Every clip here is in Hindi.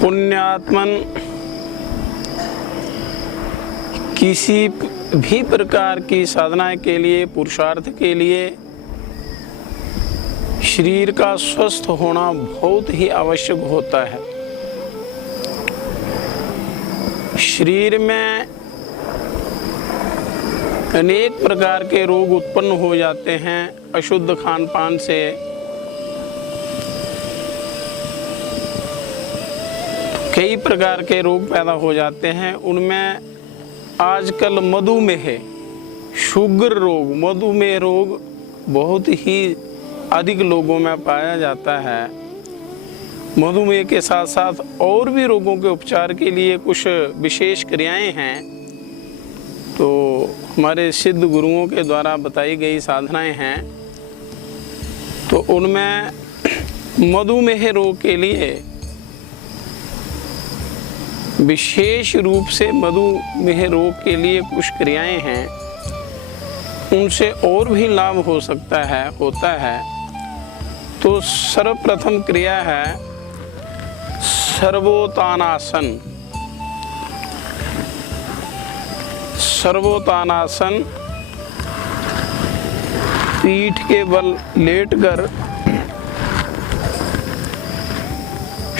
पुण्यात्मन किसी भी प्रकार की साधना के लिए, पुरुषार्थ के लिए शरीर का स्वस्थ होना बहुत ही आवश्यक होता है। शरीर में अनेक प्रकार के रोग उत्पन्न हो जाते हैं अशुद्ध खान पान से। कई प्रकार के रोग पैदा हो जाते हैं। उनमें आजकल मधुमेह, शुगर रोग, मधुमेह रोग बहुत ही अधिक लोगों में पाया जाता है। मधुमेह के साथ साथ और भी रोगों के उपचार के लिए कुछ विशेष क्रियाएं हैं। तो हमारे सिद्ध गुरुओं के द्वारा बताई गई साधनाएं हैं। तो उनमें मधुमेह रोग के लिए विशेष रूप से मधुमेह रोग के लिए कुछ क्रियाएं हैं। उनसे और भी लाभ हो सकता है, होता है। तो सर्वप्रथम क्रिया है सर्वोत्तानासन। सर्वोत्तानासन पीठ के बल लेटकर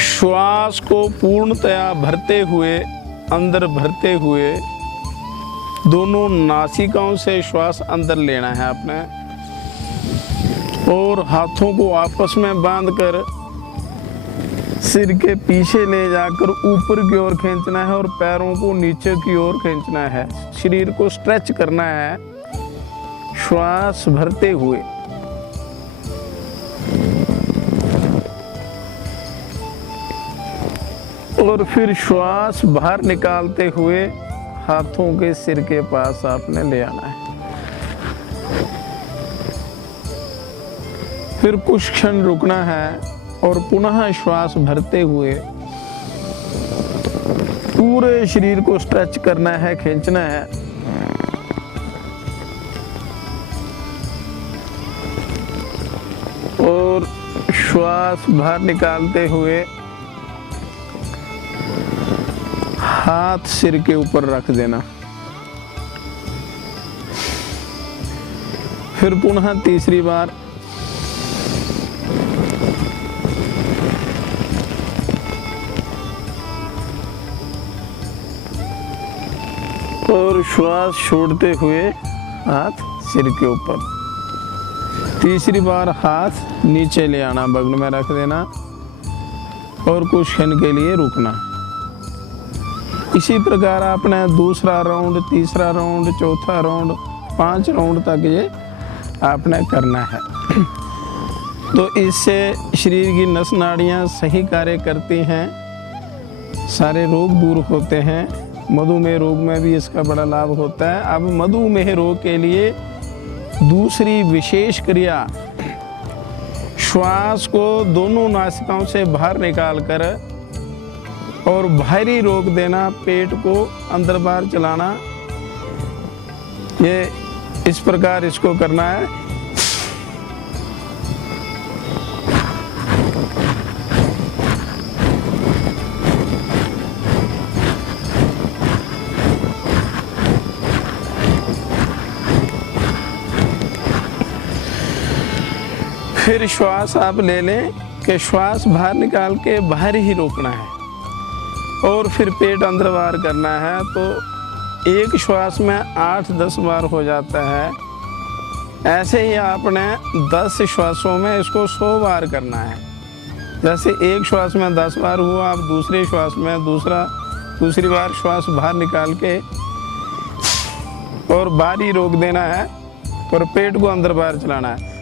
श्वास को पूर्णतया भरते हुए, अंदर भरते हुए दोनों नासिकाओं से श्वास अंदर लेना है आपने, और हाथों को आपस में बांधकर सिर के पीछे ले जाकर ऊपर की ओर खींचना है और पैरों को नीचे की ओर खींचना है। शरीर को स्ट्रेच करना है श्वास भरते हुए। और फिर श्वास बाहर निकालते हुए हाथों के सिर के पास आपने ले आना है। फिर कुछ क्षण रुकना है और पुनः श्वास भरते हुए पूरे शरीर को स्ट्रेच करना है, खींचना है। और श्वास बाहर निकालते हुए हाथ सिर के ऊपर रख देना। फिर पुनः तीसरी बार और श्वास छोड़ते हुए हाथ सिर के ऊपर। तीसरी बार हाथ नीचे ले आना, बगल में रख देना और कुछ क्षण के लिए रुकना। इसी प्रकार आपने दूसरा राउंड, तीसरा राउंड, चौथा राउंड, 5 राउंड तक ये आपने करना है। तो इससे शरीर की नस नाड़ियाँ सही कार्य करती हैं, सारे रोग दूर होते हैं। मधुमेह रोग में भी इसका बड़ा लाभ होता है। अब मधुमेह रोग के लिए दूसरी विशेष क्रिया, श्वास को दोनों नासिकाओं से बाहर निकालकर और बाहरी रोक देना, पेट को अंदर बाहर चलाना। ये इस प्रकार इसको करना है। फिर श्वास आप ले लें कि श्वास बाहर निकाल के बाहर ही रोकना है और फिर पेट अंदर बाहर करना है। तो एक श्वास में 8-10 बार हो जाता है। ऐसे ही आपने 10 श्वासों में इसको 100 बार करना है। जैसे एक श्वास में 10 बार हुआ, आप दूसरे श्वास में दूसरी बार श्वास बाहर निकाल के और बाहर ही रोक देना है और पेट को अंदर बाहर चलाना है।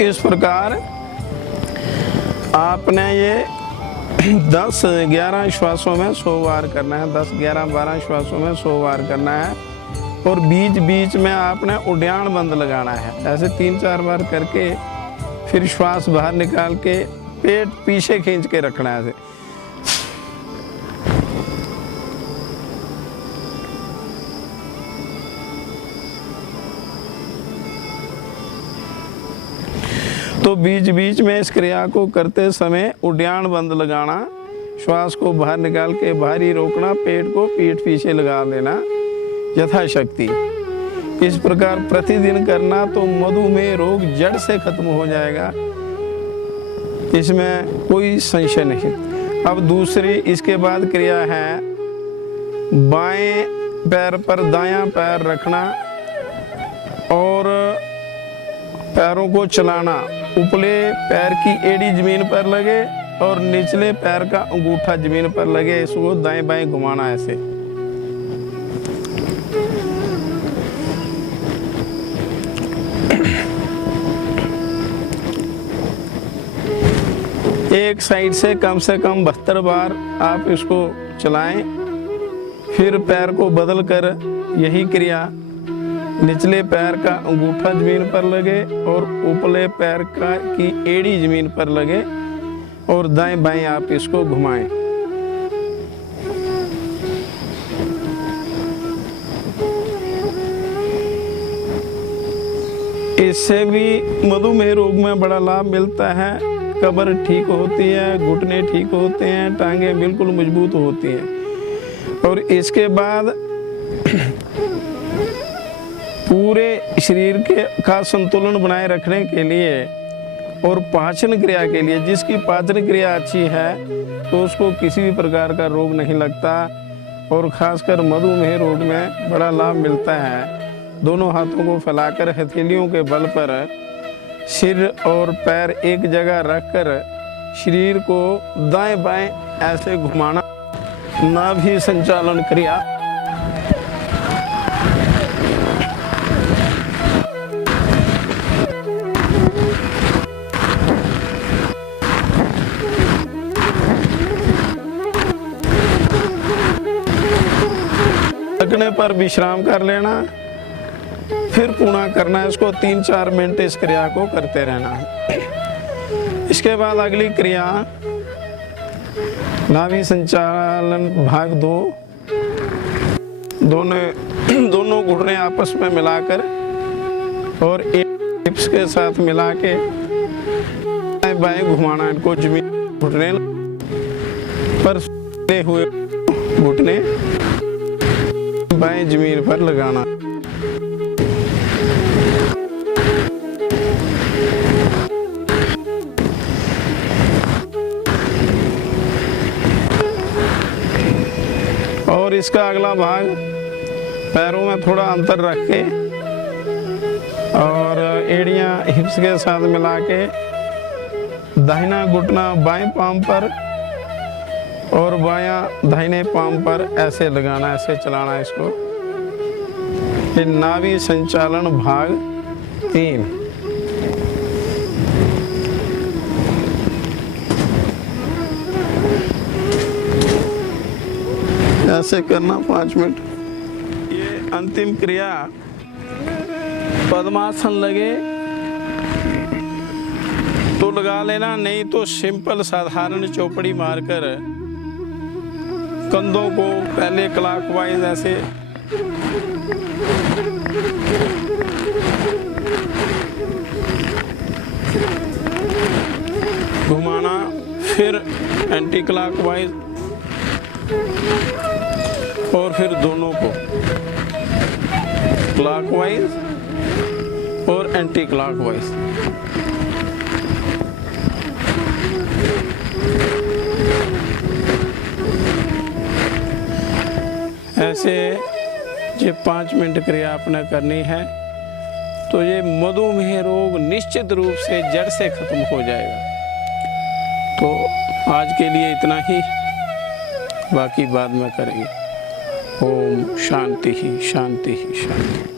इस प्रकार आपने ये 10-11 श्वासों में 100 बार करना है। 10-11-12 श्वासों में 100 बार करना है और बीच बीच में आपने उड्डान बंद लगाना है। ऐसे 3-4 बार करके फिर श्वास बाहर निकाल के पेट पीछे खींच के रखना है। ऐसे तो बीच बीच में इस क्रिया को करते समय उड्डयन बंद लगाना, श्वास को बाहर निकाल के बाहरी रोकना, पेट को पीठ पीछे लगा देना यथाशक्ति। इस प्रकार प्रतिदिन करना तो मधुमेह रोग जड़ से खत्म हो जाएगा, इसमें कोई संशय नहीं। अब दूसरी इसके बाद क्रिया है बाएं पैर पर दायां पैर रखना और पैरों को चलाना। ऊपले पैर की एड़ी जमीन पर लगे और निचले पैर का अंगूठा जमीन पर लगे, इसको दाएं बाएं घुमाना ऐसे। एक साइड से कम 72 बार आप इसको चलाएं। फिर पैर को बदल कर यही क्रिया, निचले पैर का अंगूठा जमीन पर लगे और ऊपले पैर की एड़ी जमीन पर लगे और दाएं बाएं आप इसको घुमाएं। इससे भी मधुमेह रोग में बड़ा लाभ मिलता है। कमर ठीक होती है, घुटने ठीक होते हैं, टांगें बिल्कुल मजबूत होती हैं। और इसके बाद पूरे शरीर का संतुलन बनाए रखने के लिए और पाचन क्रिया के लिए, जिसकी पाचन क्रिया अच्छी है तो उसको किसी भी प्रकार का रोग नहीं लगता और खासकर मधुमेह रोग में बड़ा लाभ मिलता है। दोनों हाथों को फैलाकर हथेलियों के बल पर सिर और पैर एक जगह रखकर शरीर को दाएं बाएं ऐसे घुमाना, नाभि संचालन क्रिया। थकने पर विश्राम कर लेना, फिर पुनः करना है। इसको 3-4 मिनट इस क्रिया को करते रहना है। इसके बाद अगली क्रिया नाभि संचालन भाग 2। दोनों घुटने आपस में मिलाकर और एक हिप्स के साथ मिला के दाएं बाएं घुमाना। इनको जमीन घुटने पर सोए हुए घुटने बाएं जमीन पर लगाना। और इसका अगला भाग पैरों में थोड़ा अंतर रख के और एड़ियां हिप्स के साथ मिला के दाहिना घुटना बाएं पांव पर और बायां दाहिने पांव पर ऐसे लगाना, ऐसे चलाना इसको। ये नाभि संचालन भाग 3। ऐसे करना 5 मिनट। ये अंतिम क्रिया पद्मासन लगे तो लगा लेना, नहीं तो सिंपल साधारण चौपड़ी मारकर कंधों को पहले क्लॉकवाइज ऐसे घुमाना, फिर एंटी क्लॉकवाइज और फिर दोनों को क्लॉकवाइज और एंटी क्लॉकवाइज। ऐसे ये 5 मिनट क्रिया आपने करनी है तो ये मधुमेह रोग निश्चित रूप से जड़ से खत्म हो जाएगा। तो आज के लिए इतना ही, बाकी बाद में करेंगे। ओम शांति ही शांति ही शांति।